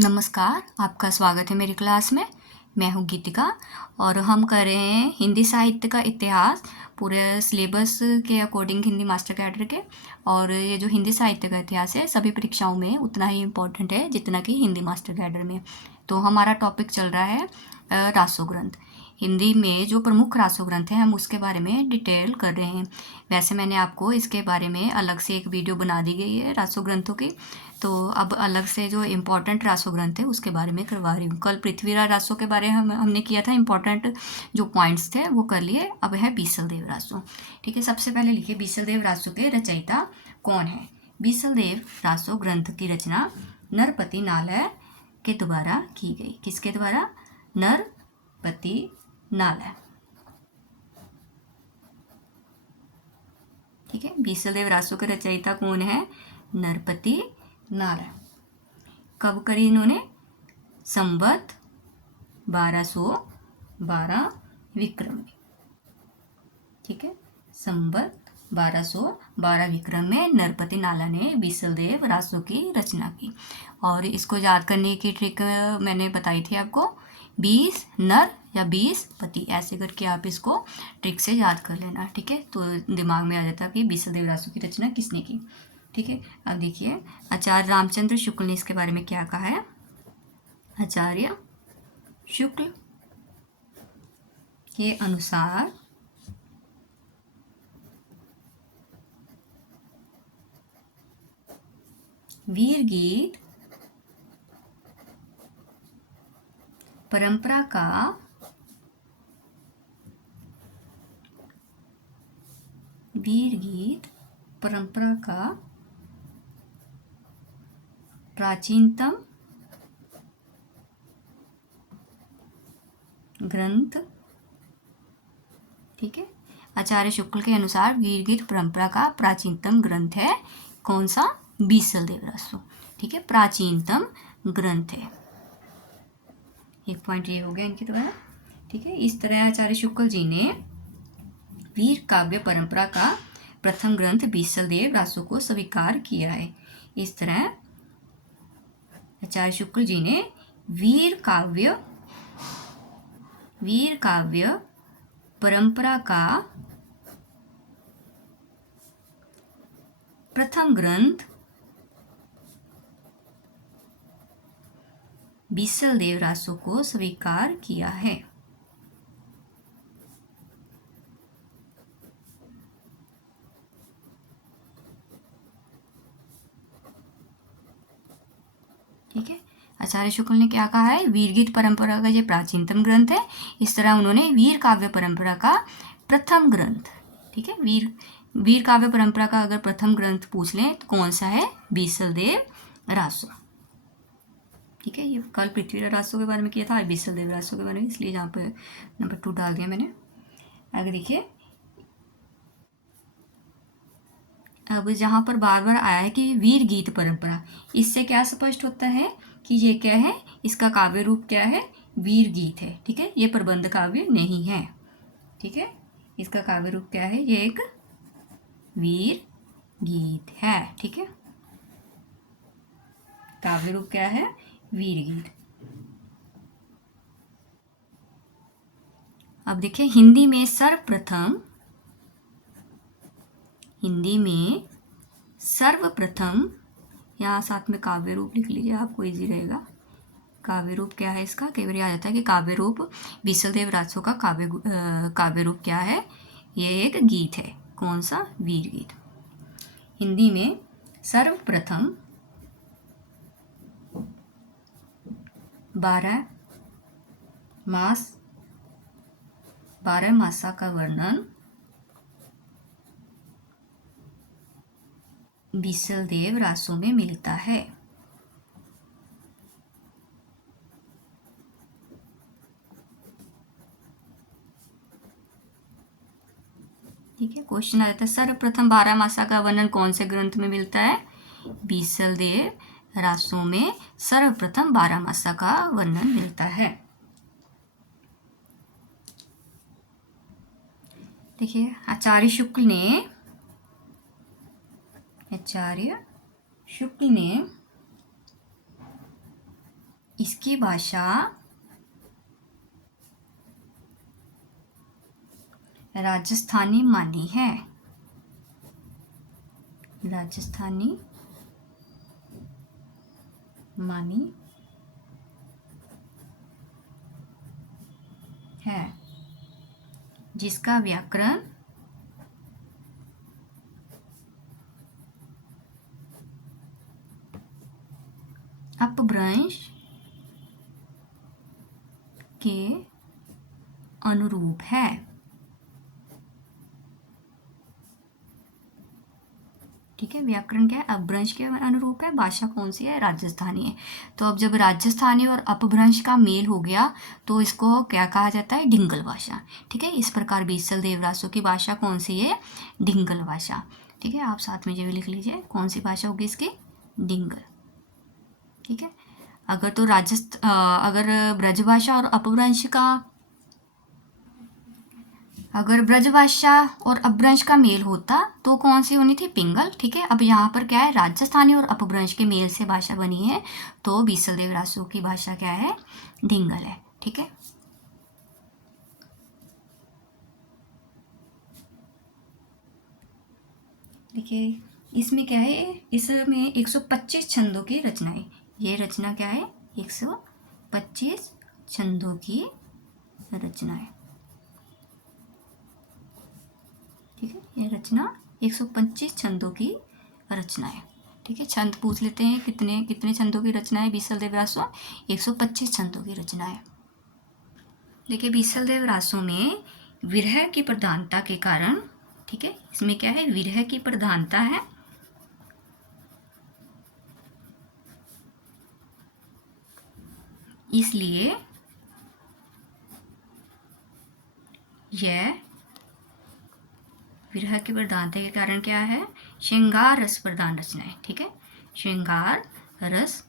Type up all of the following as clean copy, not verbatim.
नमस्कार, आपका स्वागत है मेरी क्लास में। मैं हूँ गीतिका और हम कर रहे हैं हिंदी साहित्य का इतिहास पूरे सिलेबस के अकॉर्डिंग हिंदी मास्टर कैडर के। और ये जो हिंदी साहित्य का इतिहास है सभी परीक्षाओं में उतना ही इम्पोर्टेंट है जितना कि हिंदी मास्टर कैडर में। तो हमारा टॉपिक चल रहा है रासो ग्रंथ। हिंदी में जो प्रमुख रासो ग्रंथ हैं हम उसके बारे में डिटेल कर रहे हैं। वैसे मैंने आपको इसके बारे में अलग से एक वीडियो बना दी गई है रासो ग्रंथों की, तो अब अलग से जो इम्पोर्टेंट रासो ग्रंथ है उसके बारे में करवा रही हूँ। कल पृथ्वीराज रासो के बारे में हमने किया था, इम्पोर्टेंट जो पॉइंट्स थे वो कर लिए। अब है बीसल देव रासो। ठीक है, सबसे पहले लिखिए बीसल देव रासो के रचयिता कौन है। बीसल देव रासो ग्रंथ की रचना नरपति नालय के द्वारा की गई। किसके द्वारा? नरपति नालय। ठीक है, बीसल देव रासो के रचयिता कौन है? नरपति नालय। कब करी इन्होंने? संवत 1212 विक्रम में। ठीक है, संवत 1212 विक्रम में नरपति नालय ने बीसल देव रासो की रचना की। और इसको याद करने की ट्रिक मैंने बताई थी आपको, 20 नर या 20 पति, ऐसे करके आप इसको ट्रिक से याद कर लेना। ठीक है, तो दिमाग में आ जाता कि बीसल देव रासो की रचना किसने की। ठीक है, अब देखिए आचार्य रामचंद्र शुक्ल ने इसके बारे में क्या कहा है। आचार्य शुक्ल के अनुसार वीर गीत परंपरा का प्राचीनतम ग्रंथ। ठीक है, आचार्य शुक्ल के अनुसार वीर गीत परंपरा का प्राचीनतम ग्रंथ है कौन सा? बीसल देव रासो। ठीक है, प्राचीनतम ग्रंथ है। एक पॉइंट ये हो गया इनके द्वारा। ठीक है, इस तरह आचार्य शुक्ल जी ने वीर काव्य परंपरा का प्रथम ग्रंथ बीसल देव रासो को स्वीकार किया है। इस तरह आचार्य शुक्ल जी ने वीर काव्य परंपरा का प्रथम ग्रंथ बीसल देव रासो को स्वीकार किया है। ठीक है, आचार्य शुक्ल ने क्या कहा है? वीर गीत परंपरा का ये प्राचीनतम ग्रंथ है। इस तरह उन्होंने वीर काव्य परंपरा का प्रथम ग्रंथ, ठीक है, वीर काव्य परंपरा का अगर प्रथम ग्रंथ पूछ लें तो कौन सा है? बीसल देव रासो। ठीक है, ये कल पृथ्वीराज रासो के बारे में किया था, बीसल देव रासो के बारे में, इसलिए यहाँ पे नंबर 2 डाल दिया मैंने। आगे देखिए, अब जहाँ पर बार बार आया है कि वीर गीत परंपरा, इससे क्या स्पष्ट होता है कि ये क्या है? इसका काव्य रूप क्या है? वीर गीत है। ठीक है, ये प्रबंध काव्य नहीं है। ठीक है, इसका काव्य रूप क्या है? ये एक वीर गीत है। ठीक है, काव्य रूप क्या है? वीर गीत। अब देखिए हिंदी में सर्वप्रथम, यहाँ साथ में काव्य रूप लिख लीजिए, आपको इजी रहेगा। काव्य रूप क्या है इसका? कई बार आ जाता है कि काव्य रूप बीसल देव रासो का काव्य रूप क्या है? ये एक गीत है। कौन सा? वीर गीत। हिंदी में सर्वप्रथम 12 मासा का वर्णन बीसल देव रासो में मिलता है। ठीक है, क्वेश्चन आ जाता है सर्वप्रथम 12 मासा का वर्णन कौन से ग्रंथ में मिलता है? बीसल देव रासो में सर्वप्रथम 12 मासा का वर्णन मिलता है। देखिए आचार्य शुक्ल ने इसकी भाषा राजस्थानी मानी है। राजस्थानी मानी है, जिसका व्याकरण अपभ्रंश के अनुरूप है। ठीक है, व्याकरण क्या है? अपभ्रंश के अनुरूप है। भाषा कौन सी है? राजस्थानी है। तो अब जब राजस्थानी और अपभ्रंश का मेल हो गया तो इसको क्या कहा जाता है? डिंगल भाषा। ठीक है, इस प्रकार बीसल देवरासो की भाषा कौन सी है? डिंगल भाषा। ठीक है, आप साथ में जो भी लिख लीजिए, कौन सी भाषा होगी इसकी? डिंगल। ठीक है, अगर ब्रजभाषा और अपभ्रंश का, अगर ब्रजभाषा और अपभ्रंश का मेल होता तो कौन सी होनी थी? पिंगल। ठीक है, अब यहाँ पर क्या है? राजस्थानी और अपभ्रंश के मेल से भाषा बनी है, तो बीसल देवरासो की भाषा क्या है? डिंगल है। ठीक है, देखिए इसमें क्या है? इसमें 125 छंदों की रचना है। ये रचना क्या है? 125 छंदों की रचना है। ठीक है, ये रचना 125 छंदों की रचना है। ठीक है, छंद पूछ लेते हैं, कितने कितने छंदों की रचना है बीसल देवरासो? 125 छंदों की रचना है। देखिए, बीसल देवरासो में विरह की प्रधानता के कारण, ठीक है, इसमें क्या है? विरह की प्रधानता है, इसलिए यह विरह की प्रधानता के कारण क्या है? श्रृंगार रस प्रधान रचना है। ठीक है, श्रृंगार रस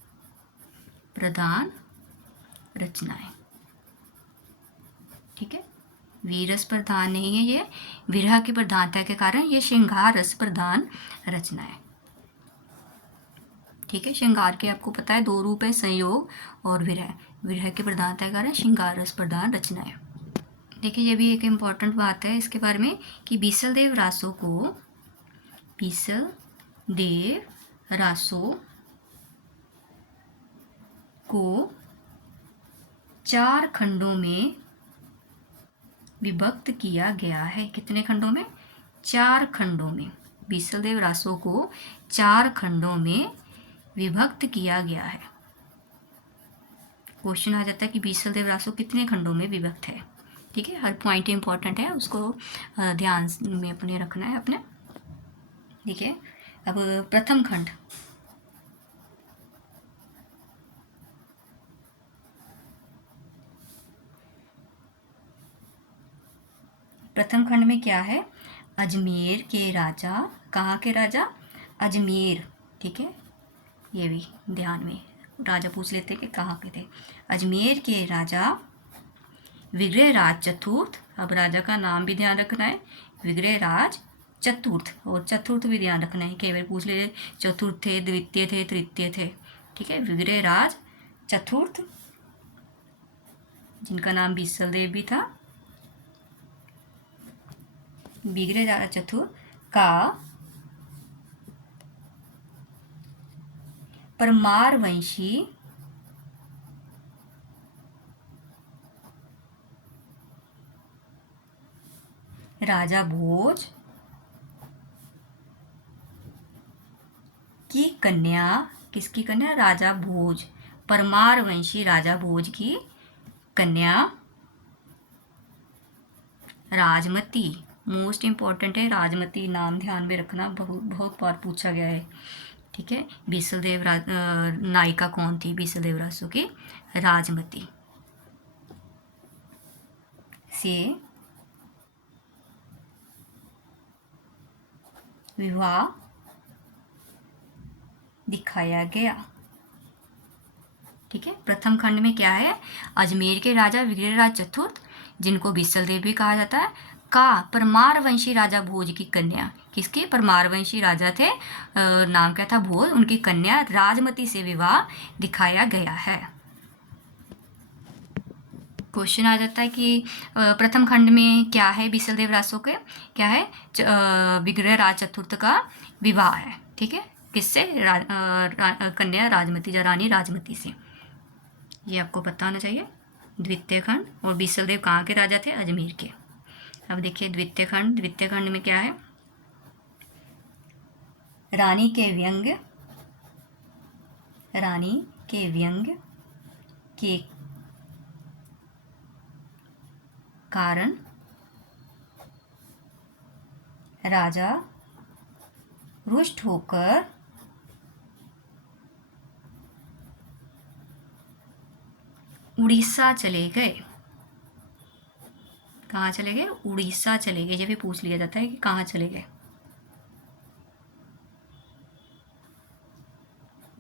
प्रधान रचना है। ठीक है, वीरस प्रधान नहीं है, ये विरह की प्रधानता के कारण ये श्रृंगार रस प्रधान रचना है। ठीक है, श्रृंगार के आपको पता है 2 रूप है, संयोग और विरह। विरह की प्रधानता के कारण श्रृंगार रस प्रधान रचना है। देखिए, ये भी एक इम्पॉर्टेंट बात है इसके बारे में कि बीसल देव रासो को 4 खंडों में विभक्त किया गया है। कितने खंडों में? 4 खंडों में। बीसल देव रासो को 4 खंडों में विभक्त किया गया है। क्वेश्चन आ जाता है कि बीसल देव रासो कितने खंडों में विभक्त है। ठीक है, हर पॉइंट इंपॉर्टेंट है, उसको ध्यान में अपने रखना है अपने। देखिए, अब प्रथम खंड, प्रथम खंड में क्या है? अजमेर के राजा, कहाँ के राजा? अजमेर। ठीक है, ये भी ध्यान में, राजा पूछ लेते कि कहाँ के थे। अजमेर के राजा विग्रहराज चतुर्थ, अब राजा का नाम भी ध्यान रखना है, विग्रहराज चतुर्थ, और चतुर्थ भी ध्यान रखना है, कई बार पूछ ले चतुर्थ थे, द्वितीय थे, तृतीय थे। ठीक है, विग्रहराज चतुर्थ, जिनका नाम बीसल देव भी था, विग्रहराज चतुर्थ का परमार वंशी राजा भोज की कन्या, किसकी कन्या? राजा भोज, परमार वंशी राजा भोज की कन्या राजमती। मोस्ट इंपॉर्टेंट है राजमती, नाम ध्यान में रखना, बहुत बहुत बार पूछा गया है। ठीक है, बीसल देव नायिका कौन थी बीसल देव रासो की? राजमती से विवाह दिखाया गया। ठीक है, प्रथम खंड में क्या है? अजमेर के राजा विग्रहराज चतुर्थ, जिनको बीसल देव भी कहा जाता है, का परमारवंशी राजा भोज की कन्या, किसके? परमारवंशी राजा थे, नाम क्या था? भोज, उनकी कन्या राजमती से विवाह दिखाया गया है। क्वेश्चन आ जाता है कि प्रथम खंड में क्या है बीसलदेव रासो के, क्या है विग्रह राज चतुर्थ का विवाह है, ठीक है, किससे, कन्या राजमती या रानी राजमती से, ये आपको पता होना चाहिए। द्वितीय खंड, और बीसलदेव कहाँ के राजा थे, अजमेर के। अब देखिए द्वितीय खंड में क्या है, रानी के व्यंग्य के कारण राजा रुष्ट होकर उड़ीसा चले गए। कहाँ चले गए, उड़ीसा चले गए। जब भी पूछ लिया जाता है कि कहाँ चले गए,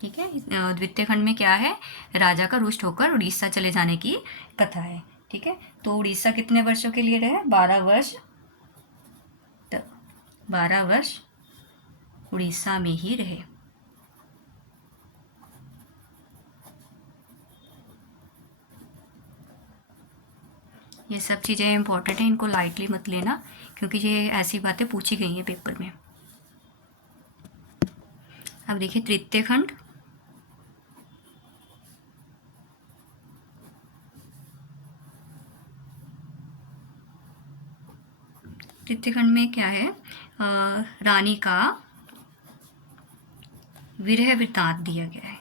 ठीक है। द्वितीय खंड में क्या है, राजा का रुष्ट होकर उड़ीसा चले जाने की कथा है, ठीक है। तो उड़ीसा कितने वर्षों के लिए रहे, 12 वर्ष, 12 वर्ष उड़ीसा में ही रहे। ये सब चीज़ें इंपॉर्टेंट हैं, इनको लाइटली मत लेना, क्योंकि ये ऐसी बातें पूछी गई हैं पेपर में। अब देखिए तृतीय खंड, तृतीय खंड में क्या है, रानी का विरह वृत्तांत दिया गया है,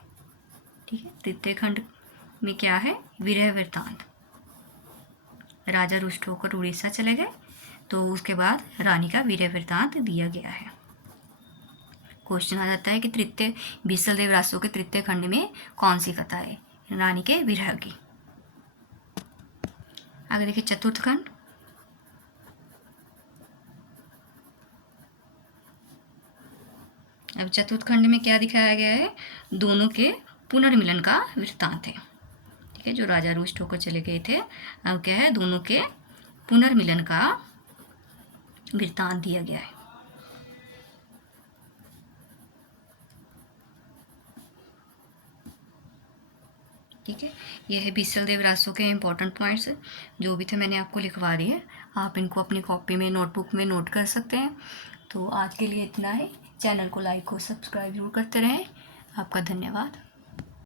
ठीक है। तृतीय खंड में क्या है, विरह वृत्तांत, राजा रुष्ट होकर उड़ीसा चले गए, तो उसके बाद रानी का विरह वृत्तांत दिया गया है। क्वेश्चन आ जाता है कि तृतीय बीसलदेव रासो के तृतीय खंड में कौन सी कथा है, रानी के विरह की। आगे देखिए चतुर्थ खंड, अब चतुर्थ खंड में क्या दिखाया गया है, दोनों के पुनर्मिलन का वृत्तांत है, ठीक है। जो राजा रुष्ट होकर चले गए थे, अब क्या है, दोनों के पुनर्मिलन का वृत्तांत दिया गया है। ठीक है, यह है बीसलदेव रासो के इम्पोर्टेंट पॉइंट्स, जो भी थे मैंने आपको लिखवा दिए, आप इनको अपनी कॉपी में नोटबुक में नोट कर सकते हैं। तो आज के लिए इतना ही। चैनल को लाइक और सब्सक्राइब जरूर करते रहें। आपका धन्यवाद।